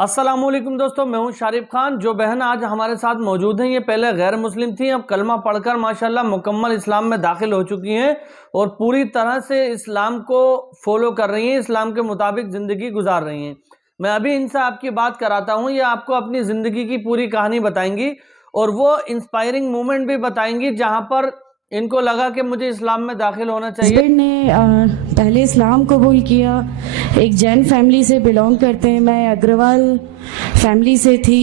अस्सलामुअलैकुम दोस्तों, मैं हूं शारिफ खान। जो बहन आज हमारे साथ मौजूद हैं ये पहले गैर मुस्लिम थी, अब कलमा पढ़कर माशाल्लाह मुकम्मल इस्लाम में दाखिल हो चुकी हैं और पूरी तरह से इस्लाम को फॉलो कर रही हैं, इस्लाम के मुताबिक ज़िंदगी गुजार रही हैं। मैं अभी इनसे आपकी बात कराता हूं, ये आपको अपनी ज़िंदगी की पूरी कहानी बताएंगी और वो इंस्पायरिंग मोमेंट भी बताएंगी जहाँ पर इनको लगा कि मुझे इस्लाम में दाखिल होना चाहिए। हस्बैंड ने पहले इस्लाम कबूल किया, एक जैन फैमिली से बिलोंग करते हैं। मैं अग्रवाल फैमिली से थी।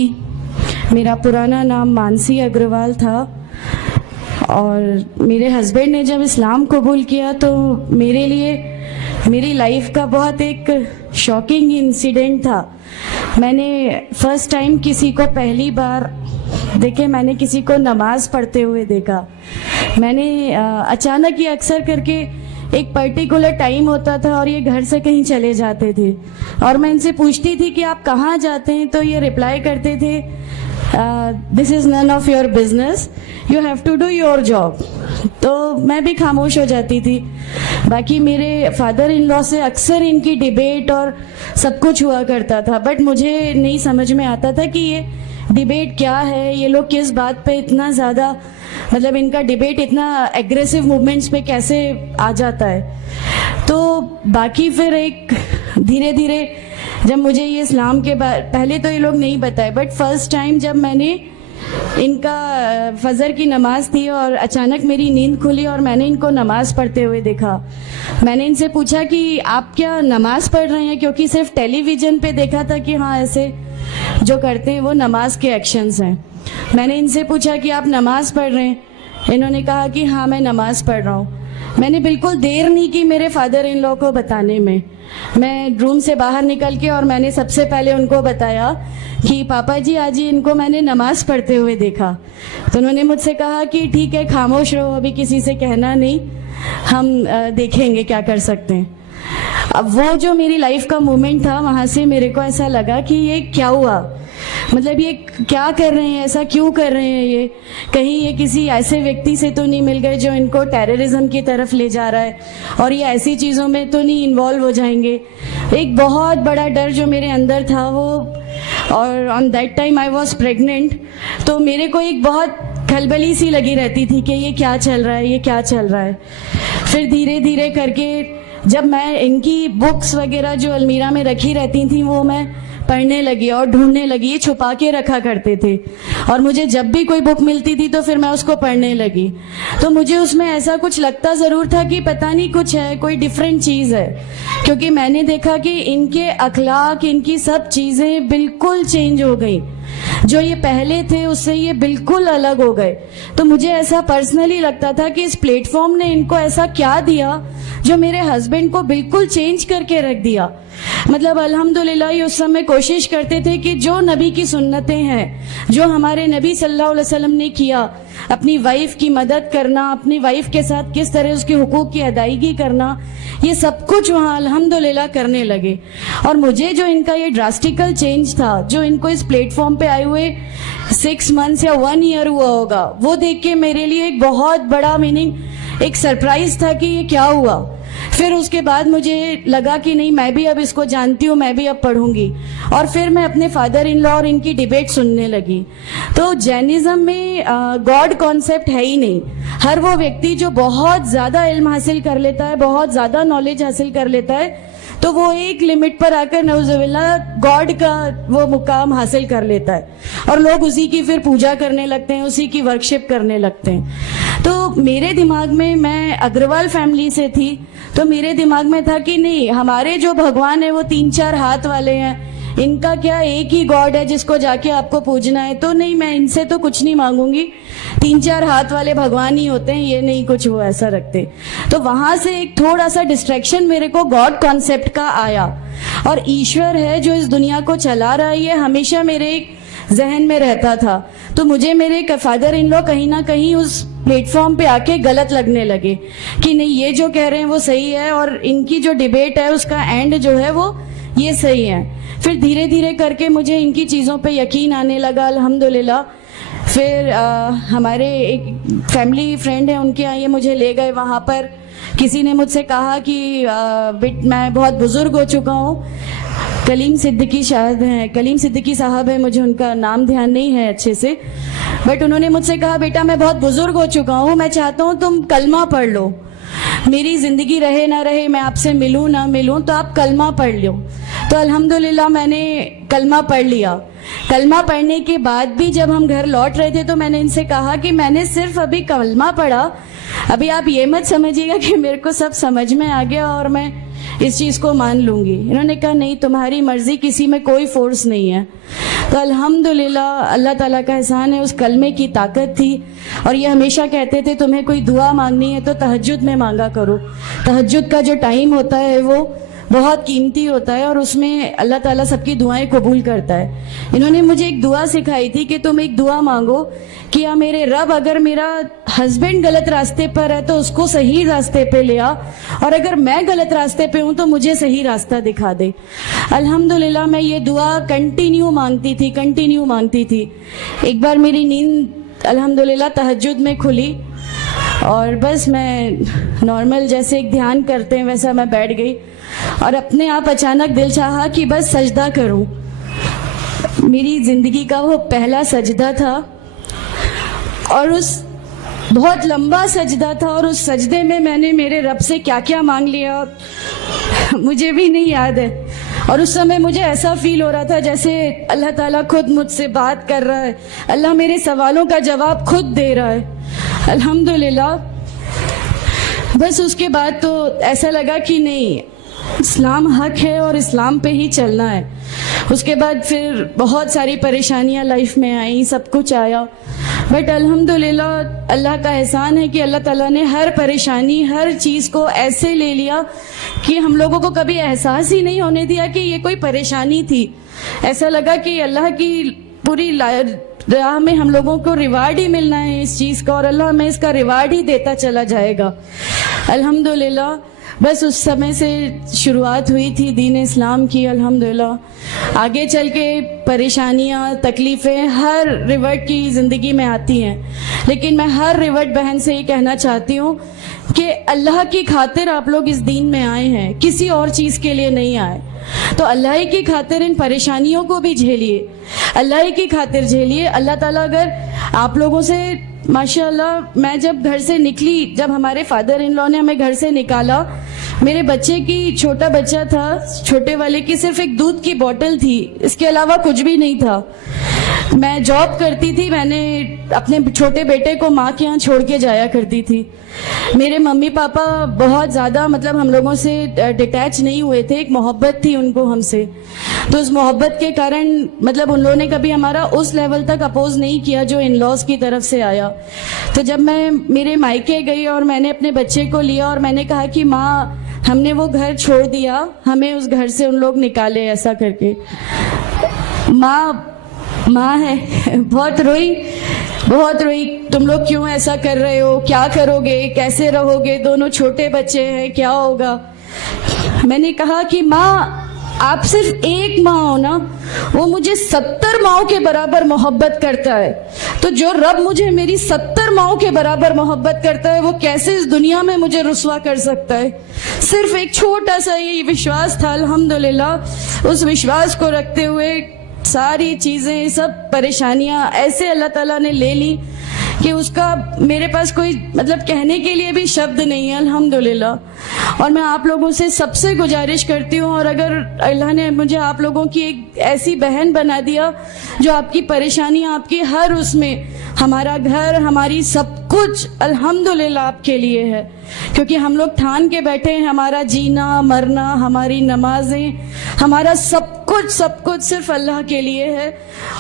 मेरा पुराना नाम मानसी अग्रवाल था और मेरे हस्बैंड ने जब इस्लाम कबूल किया तो मेरे लिए मेरी लाइफ का बहुत एक शॉकिंग इंसिडेंट था। मैंने फर्स्ट टाइम किसी को पहली बार मैंने किसी को नमाज पढ़ते हुए देखा। मैंने अचानक ही अक्सर करके एक पर्टिकुलर टाइम होता था और ये घर से कहीं चले जाते थे और मैं इनसे पूछती थी कि आप कहाँ जाते हैं, तो ये रिप्लाई करते थे this is none of your business, you have to do your job. तो मैं भी खामोश हो जाती थी। बाकी मेरे फादर इन लॉ से अक्सर इनकी डिबेट और सब कुछ हुआ करता था, बट मुझे नहीं समझ में आता था कि ये डिबेट क्या है, ये लोग किस बात पे इतना ज़्यादा इनका डिबेट इतना एग्रेसिव मूवमेंट्स पे कैसे आ जाता है। तो बाकी फिर एक धीरे धीरे जब मुझे ये इस्लाम के पहले तो ये लोग नहीं बताए, बट फर्स्ट टाइम जब मैंने इनका फजर की नमाज थी और अचानक मेरी नींद खुली और मैंने इनको नमाज पढ़ते हुए देखा। मैंने इनसे पूछा कि आप क्या नमाज पढ़ रहे हैं, क्योंकि सिर्फ टेलीविज़न पे देखा था कि हाँ ऐसे जो करते हैं वो नमाज के एक्शंस हैं। मैंने इनसे पूछा कि आप नमाज पढ़ रहे हैं, इन्होंने कहा कि हाँ मैं नमाज पढ़ रहा हूँ। मैंने बिल्कुल देर नहीं की मेरे फादर इन लॉ को बताने में। मैं रूम से बाहर निकल के और मैंने सबसे पहले उनको बताया कि पापा जी आज ही इनको मैंने नमाज पढ़ते हुए देखा। तो उन्होंने मुझसे कहा कि ठीक है खामोश रहो, अभी किसी से कहना नहीं, हम देखेंगे क्या कर सकते हैं। अब वो जो मेरी लाइफ का मोमेंट था, वहाँ से मेरे को ऐसा लगा कि ये क्या हुआ, ये क्या कर रहे हैं, ऐसा क्यों कर रहे हैं, ये कहीं ये किसी ऐसे व्यक्ति से तो नहीं मिल गए जो इनको टेररिज्म की तरफ ले जा रहा है और ये ऐसी चीज़ों में तो नहीं इन्वॉल्व हो जाएंगे। एक बहुत बड़ा डर जो मेरे अंदर था वो, और on that time I was pregnant, तो मेरे को एक बहुत खलबली सी लगी रहती थी कि ये क्या चल रहा है, ये क्या चल रहा है। फिर धीरे धीरे करके जब मैं इनकी बुक्स वगैरह जो अलमीरा में रखी रहती थी वो मैं पढ़ने लगी और ढूंढने लगी। ये छुपा के रखा करते थे और मुझे जब भी कोई बुक मिलती थी तो फिर मैं उसको पढ़ने लगी। तो मुझे उसमें ऐसा कुछ लगता ज़रूर था कि पता नहीं कुछ है, कोई डिफरेंट चीज़ है, क्योंकि मैंने देखा कि इनके अखलाक, इनकी सब चीज़ें बिल्कुल चेंज हो गई। जो ये पहले थे उससे ये बिल्कुल अलग हो गए। तो मुझे ऐसा पर्सनली लगता था कि इस प्लेटफॉर्म ने इनको ऐसा क्या दिया जो मेरे हस्बैंड को बिल्कुल चेंज करके रख दिया। अल्हम्दुलिल्लाह ये उस समय कोशिश करते थे कि जो नबी की सुन्नतें हैं, जो हमारे नबी सल्लल्लाहु अलैहि वसल्लम ने किया, अपनी वाइफ की मदद करना, अपनी वाइफ के साथ किस तरह उसके हुकूक की अदायगी करना, ये सब कुछ वहाँ अल्हम्दुलिल्लाह करने लगे। और मुझे जो इनका ये ड्रास्टिकल चेंज था, जो इनको इस प्लेटफॉर्म पे आए हुए 6 मंथ्स या 1 ईयर हुआ होगा, वो देख के मेरे लिए एक बहुत बड़ा एक सरप्राइज था कि ये क्या हुआ। फिर उसके बाद मुझे लगा कि नहीं, मैं भी अब इसको जानती हूँ, मैं भी अब पढ़ूंगी। और फिर मैं अपने फादर इन लॉ और इनकी डिबेट सुनने लगी। तो जैनिज्म में गॉड कॉन्सेप्ट है ही नहीं। हर वो व्यक्ति जो बहुत ज़्यादा इल्म हासिल कर लेता है, बहुत ज़्यादा नॉलेज हासिल कर लेता है, तो वो एक लिमिट पर आकर नऊजुबिल्लाह गॉड का वो मुकाम हासिल कर लेता है और लोग उसी की फिर पूजा करने लगते हैं, उसी की वर्शिप करने लगते हैं। तो मेरे दिमाग में, मैं अग्रवाल फैमिली से थी, तो मेरे दिमाग में था कि नहीं, हमारे जो भगवान है वो 3-4 हाथ वाले हैं, इनका क्या एक ही गॉड है जिसको जाके आपको पूजना है। तो नहीं, मैं इनसे तो कुछ नहीं मांगूंगी, 3-4 हाथ वाले भगवान ही होते हैं, ये नहीं कुछ वो ऐसा रखते। तो वहां से एक थोड़ा सा डिस्ट्रैक्शन मेरे को गॉड कॉन्सेप्ट का आया, और ईश्वर है जो इस दुनिया को चला रहा है, ये हमेशा मेरे जहन में रहता था। तो मुझे मेरे फादर इन लॉ कहीं ना कहीं उस प्लेटफॉर्म पे आके गलत लगने लगे कि नहीं, ये जो कह रहे हैं वो सही है और इनकी जो डिबेट है उसका एंड जो है वो ये सही है। फिर धीरे धीरे करके मुझे इनकी चीज़ों पे यकीन आने लगा अल्हम्दुलिल्लाह। फिर हमारे एक फैमिली फ्रेंड है, उनके यहाँ ये मुझे ले गए। वहाँ पर किसी ने मुझसे कहा कि मैं बहुत बुजुर्ग हो चुका हूँ, कलीम सिद्दीकी साहब हैं, मुझे उनका नाम ध्यान नहीं है अच्छे से, बट उन्होंने मुझसे कहा बेटा मैं बहुत बुजुर्ग हो चुका हूँ, मैं चाहता हूँ तुम कलमा पढ़ लो, मेरी ज़िंदगी रहे ना रहे, मैं आपसे मिलूँ ना मिलूँ, तो आप कलमा पढ़ लो। तो अल्हम्दुलिल्लाह मैंने कलमा पढ़ लिया। कलमा पढ़ने के बाद भी जब हम घर लौट रहे थे तो मैंने इनसे कहा कि मैंने सिर्फ अभी कलमा पढ़ा, अभी आप ये मत समझिएगा कि मेरे को सब समझ में आ गया और मैं इस चीज़ को मान लूँगी। इन्होंने कहा नहीं, तुम्हारी मर्ज़ी, किसी में कोई फोर्स नहीं है। तो अल्हम्दुलिल्लाह अल्लाह ताला का एहसान है, उस कलमे की ताकत थी। और ये हमेशा कहते थे तुम्हें कोई दुआ मांगनी है तो तहज्जुद में मांगा करो। तहज्जुद का जो टाइम होता है वो बहुत कीमती होता है और उसमें अल्लाह ताला सबकी दुआएं कबूल करता है। इन्होंने मुझे एक दुआ सिखाई थी कि तुम एक दुआ मांगो कि या मेरे रब, अगर मेरा हस्बैंड गलत रास्ते पर है तो उसको सही रास्ते पे ले आ, और अगर मैं गलत रास्ते पे हूँ तो मुझे सही रास्ता दिखा दे। अल्हम्दुलिल्लाह मैं ये दुआ कंटिन्यू मांगती थी। एक बार मेरी नींद अल्हम्दुलिल्लाह तहज्जुद में खुली और बस मैं नॉर्मल जैसे एक ध्यान करते हैं वैसा मैं बैठ गई और अपने आप अचानक दिल चाहा कि बस सजदा करूं। मेरी ज़िंदगी का वो पहला सजदा था और उस बहुत लंबा सजदा था और उस सजदे में मैंने मेरे रब से क्या क्या मांग लिया मुझे भी नहीं याद है। और उस समय मुझे ऐसा फील हो रहा था जैसे अल्लाह ताला खुद मुझसे बात कर रहा है, अल्लाह मेरे सवालों का जवाब खुद दे रहा है। अल्हम्दुलिल्लाह बस उसके बाद तो ऐसा लगा कि नहीं, इस्लाम हक है और इस्लाम पे ही चलना है। उसके बाद फिर बहुत सारी परेशानियां लाइफ में आई, सब कुछ आया, बट अल्हम्दुलिल्लाह अल्लाह का एहसान है कि अल्लाह ताला ने हर परेशानी, हर चीज़ को ऐसे ले लिया कि हम लोगों को कभी एहसास ही नहीं होने दिया कि ये कोई परेशानी थी। ऐसा लगा कि अल्लाह की पूरी राह में हम लोगों को रिवार्ड ही मिलना है इस चीज़ का और अल्लाह हमें इसका रिवार्ड ही देता चला जाएगा। अल्हम्दुलिल्लाह बस उस समय से शुरुआत हुई थी दीन इस्लाम की। अल्हम्दुलिल्लाह आगे चल के परेशानियाँ, तकलीफ़ें हर रिवर्ट की ज़िंदगी में आती हैं, लेकिन मैं हर रिवर्ट बहन से ये कहना चाहती हूँ कि अल्लाह की खातिर आप लोग इस दीन में आए हैं, किसी और चीज़ के लिए नहीं आए। तो अल्लाह ही की खातिर इन परेशानियों को भी झेलिए, अल्लाह ही की खातिर झेलिए। अल्लाह ताला अगर आप लोगों से, माशाअल्लाह मैं जब घर से निकली, जब हमारे फादर इन लॉ ने हमें घर से निकाला, मेरे बच्चे की, छोटा बच्चा था, छोटे वाले की सिर्फ एक दूध की बोतल थी, इसके अलावा कुछ भी नहीं था। मैं जॉब करती थी, मैंने अपने छोटे बेटे को माँ के यहाँ छोड़ के जाया करती थी। मेरे मम्मी पापा बहुत ज़्यादा मतलब हम लोगों से डिटैच नहीं हुए थे, एक मोहब्बत थी उनको हमसे, तो उस मोहब्बत के कारण मतलब उन लोगों ने कभी हमारा उस लेवल तक अपोज नहीं किया जो इन लॉज की तरफ से आया। तो जब मैं मेरे मायके गई और मैंने अपने बच्चे को लिया और मैंने कहा कि माँ हमने वो घर छोड़ दिया, हमें उस घर से उन लोग निकाले, ऐसा करके माँ है बहुत रोई, तुम लोग क्यों ऐसा कर रहे हो, क्या करोगे, कैसे रहोगे, दोनों छोटे बच्चे हैं, क्या होगा। मैंने कहा कि माँ आप सिर्फ एक माँ हो ना, वो मुझे 70 माँओं के बराबर मोहब्बत करता है, तो जो रब मुझे मेरी 70 माँओं के बराबर मोहब्बत करता है वो कैसे इस दुनिया में मुझे रुस्वा कर सकता है। सिर्फ एक छोटा सा ये विश्वास था। अल्हम्दुलिल्लाह उस विश्वास को रखते हुए सारी चीज़ें, सब परेशानियां ऐसे अल्लाह ताला ने ले ली कि उसका मेरे पास कोई मतलब कहने के लिए भी शब्द नहीं है। अल्हम्दुलिल्लाह। और मैं आप लोगों से सबसे गुजारिश करती हूँ, और अगर अल्लाह ने मुझे आप लोगों की एक ऐसी बहन बना दिया जो आपकी परेशानी, आपकी हर उसमें, हमारा घर, हमारी सब कुछ अल्हम्दुलिल्लाह आपके लिए है, क्योंकि हम लोग ठान के बैठे हैं हमारा जीना मरना, हमारी नमाजें, हमारा सब कुछ सिर्फ अल्लाह के लिए है,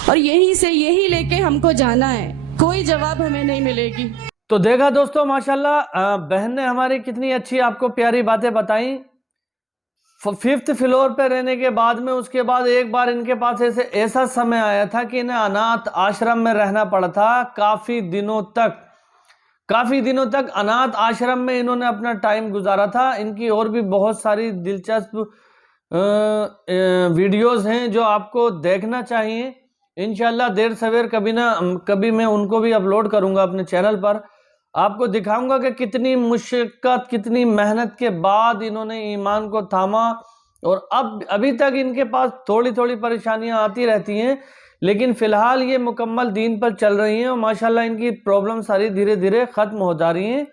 और यही लेके हमको जाना है, कोई जवाब हमें नहीं मिलेगी। तो देखा दोस्तों, माशाल्लाह बहन ने हमारी कितनी अच्छी आपको प्यारी बातें बताई। 5th फ्लोर पे रहने के बाद में उसके बाद एक बार इनके पास ऐसा समय आया था कि इन्हें अनाथ आश्रम में रहना पड़ा था। काफी दिनों तक अनाथ आश्रम में इन्होंने अपना टाइम गुजारा था। इनकी और भी बहुत सारी दिलचस्प वीडियोस हैं जो आपको देखना चाहिए। इंशाल्लाह देर सवेर कभी मैं उनको भी अपलोड करूंगा अपने चैनल पर। आपको दिखाऊंगा कि कितनी मुश्किल, कितनी मेहनत के बाद इन्होंने ईमान को थामा और अब अभी तक इनके पास थोड़ी थोड़ी परेशानियां आती रहती हैं, लेकिन फिलहाल ये मुकम्मल दीन पर चल रही हैं और माशाल्लाह इनकी प्रॉब्लम सारी धीरे धीरे ख़त्म हो जा रही हैं।